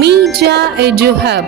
Media EduHub.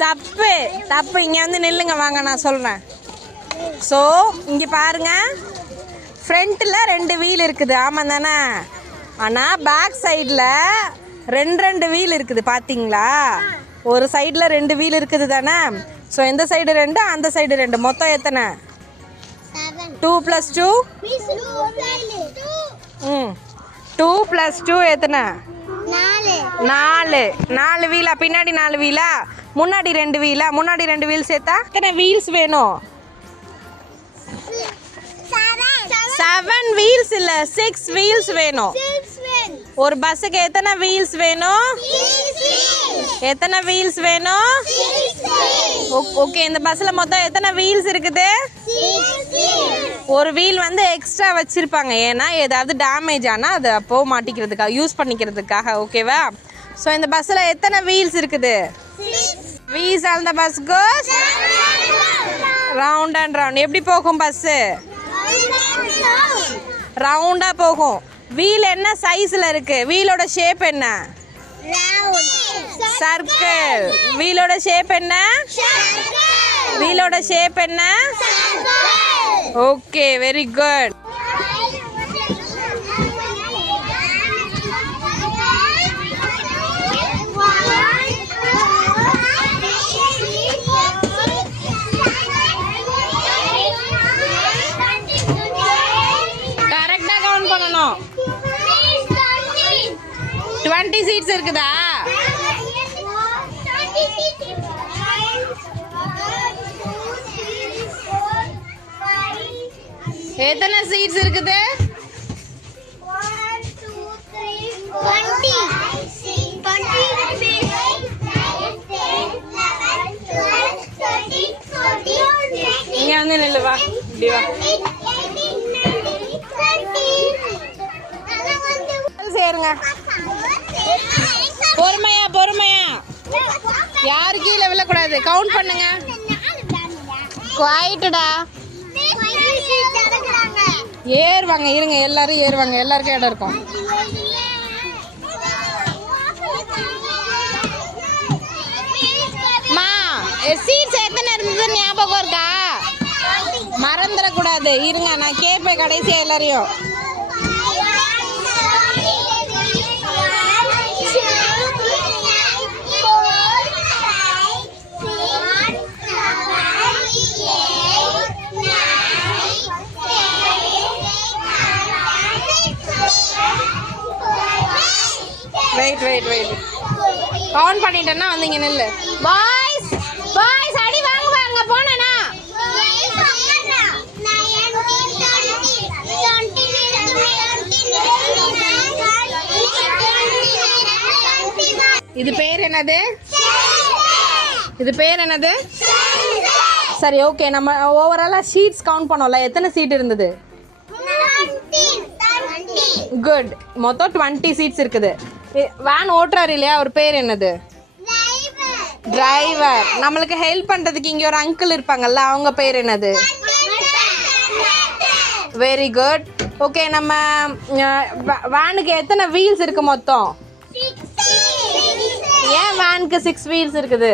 தப்பு தப்பு இங்கே வந்து நில்லுங்க வாங்க நான் சொல்கிறேன். ஸோ இங்கே பாருங்க, ஃப்ரண்ட்டில் 2 வீல் இருக்குது, ஆமாம் தானே? ஆனால் பேக் சைடில் ரெண்டு வீல் இருக்குது, பார்த்தீங்களா? ஒரு சைடில் 2 வீல் இருக்குது தானே? ஸோ இந்த சைடு 2, அந்த சைடு 2, மொத்தம் எத்தனை? 2 + 2 2 + 2 எத்தனை? 4 வீலா? பின்னாடி 4 வீலா? முன்னாடி 2 வீலா? முன்னாடி 2 வீல் சேர்த்தா எத்தனை வீல்ஸ் வேணும்? 7 வீல்ஸ் இல்ல, 6 வீல்ஸ் வேணும். ஒரு பஸ்ஸுக்கு எத்தனை வீல்ஸ் வேணும்? எத்தனை வீல்ஸ் வேணும்? ஓகே, இந்த பஸ்ல மொத்தம் எத்தனை வீல்ஸ் இருக்குது? ஒரு வீல் வந்து எக்ஸ்ட்ரா வச்சிருப்பாங்க, ஏன்னா ஏதாவது டேமேஜ் ஆனா அது அப்போ மாட்டிக்கிறதுக்காக, யூஸ் பண்ணிக்கிறதுக்காக. ஓகேவா? ஸோ இந்த பஸ்ல எத்தனை வீல்ஸ் இருக்குது? Wheels on the bus goes round and round. எப்படி போகும் பஸ்? ரவுண்டா போகும். வீல் என்ன சைஸ்ல இருக்கு? வீலோட ஷேப் என்ன? சர்க்கிள். வீலோட ஷேப் என்ன? வீலோட ஷேப் என்ன? Okay, very good. கரெக்டா கவுண்ட் பண்ணணும். 20 சீட்ஸ் இருக்குதா? எத்தனை சீட்ஸ் இருக்குது? 20. இங்க வந்து நில்லு, வா, இப்படி வா. சேருங்க, பொறுமையா பொறுமையா, யாரு கீழே விழக்கூடாது. கவுண்ட் பண்ணுங்க. குவாய்ட்டுடா. ஏறுவாங்க, இருங்க, எல்லாரும் ஏறுவாங்க, எல்லாருக்கும் இடம் இருக்கும். மா, சீட்ஸ் எத்தனை இருந்தது ஞாபகம் இருக்கா? மறந்துடக்கூடாது. இருங்க, நான் கேட்பேன் கடைசியா எல்லாரையும். வெயிட் கவுண்ட் பண்ணிட்டேன்னா வந்தீங்க நெல்லு. பாய்ஸ் பாய்ஸ் அடி வாங்குவாங்க போனா. இது பேர் என்னது? இது பேர் என்னது? சரி, ஓகே. நம்ம ஓவராலா ஷீட்ஸ் கவுண்ட் பண்ணோம்ல, எத்தனை சீட் இருந்தது? குட். மொத்தம் 20 சீட்ஸ் இருக்குது. வேன் ஓட்டுறாரு இல்லையா, அவர் பேர் என்னது? டிரைவர். நம்மளுக்கு ஹெல்ப் பண்றதுக்கு இங்க ஒரு அங்கிள் இருப்பாங்கல்ல, அவங்க பேர் என்னது? Very good. ஓகே, நம்ம வேனுக்கு எத்தனை வீல்ஸ் இருக்கு மொத்தம்? ஏன் வேனுக்கு 6 வீல்ஸ் இருக்குது?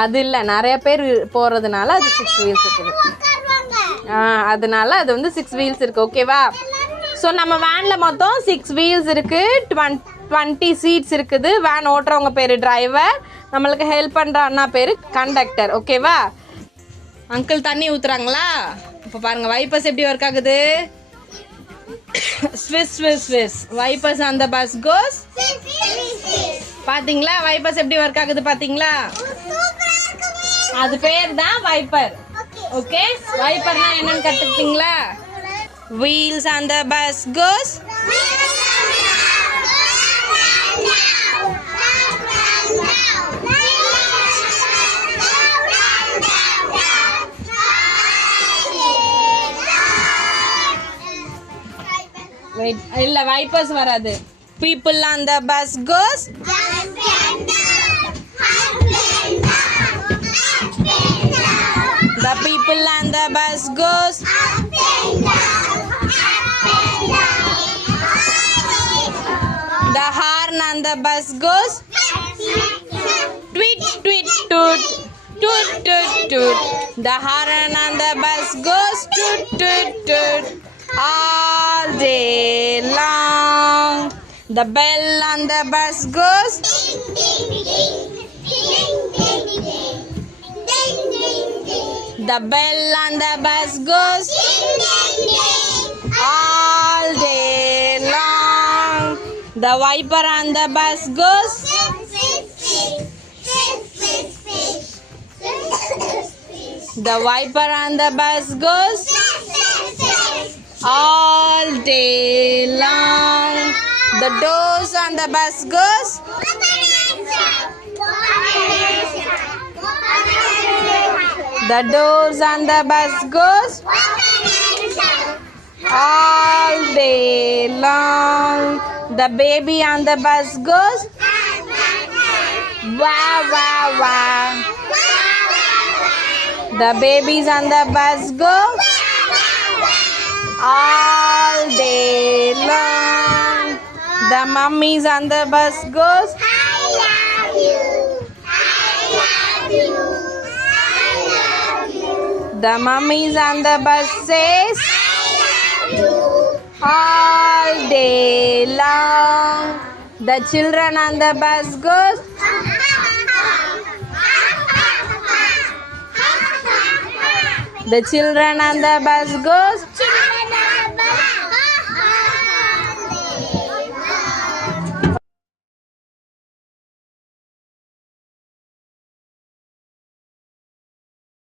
அது இல்லை, நிறைய பேர் போறதுனால அது 6 வீல்ஸ் இருக்குது. அதனால அது வந்து 6 வீல்ஸ் இருக்கு. ஓகேவா? ஸோ நம்ம வேன்ல மொத்தம் 6 வீல்ஸ் இருக்கு, 20 சீட்ஸ் இருக்குது. வேன் ஓட்டுறவங்க பேரு டிரைவர், நம்மளுக்கு ஹெல்ப் பண்ற அண்ணா பேரு கண்டக்டர். ஓகேவா? அங்கிள் தண்ணி ஊத்துறாங்களா? இப்போ பாருங்க வைப்பர்ஸ் எப்படி ஒர்க் ஆகுது. Swish swish swish. Wipers on the bus goes. பாத்தீங்களா வைப்பர்ஸ் எப்படி ஒர்க் ஆகுது பாத்தீங்களா? அது பேர் தான் வைப்பர். ஓகே, வைப்பர்னா என்னன்னு கத்துக்கிட்டீங்களா? Wheels on the bus goes. Wait, இல்ல வைப்பர்ஸ் வராது. People on the bus goes. The people on the bus goes. The horn on the bus goes. Tweet tweet toot. Toot toot toot. The horn on the bus goes. Toot toot toot. All day long. The bell on the bus goes. The bell on the bus goes. All day long. The wiper on the bus goes. The wiper on the bus goes. All day long. The doors on the bus goes. The doors on the bus goes. All day long. The baby on the bus goes. Wow, wow, wow. The babies on the bus go. All day long. The mummies on the bus goes. I love you. I love you. I love you. The mummies on the bus says. I love you. All day long. The children on the bus goes. The children on the bus goes.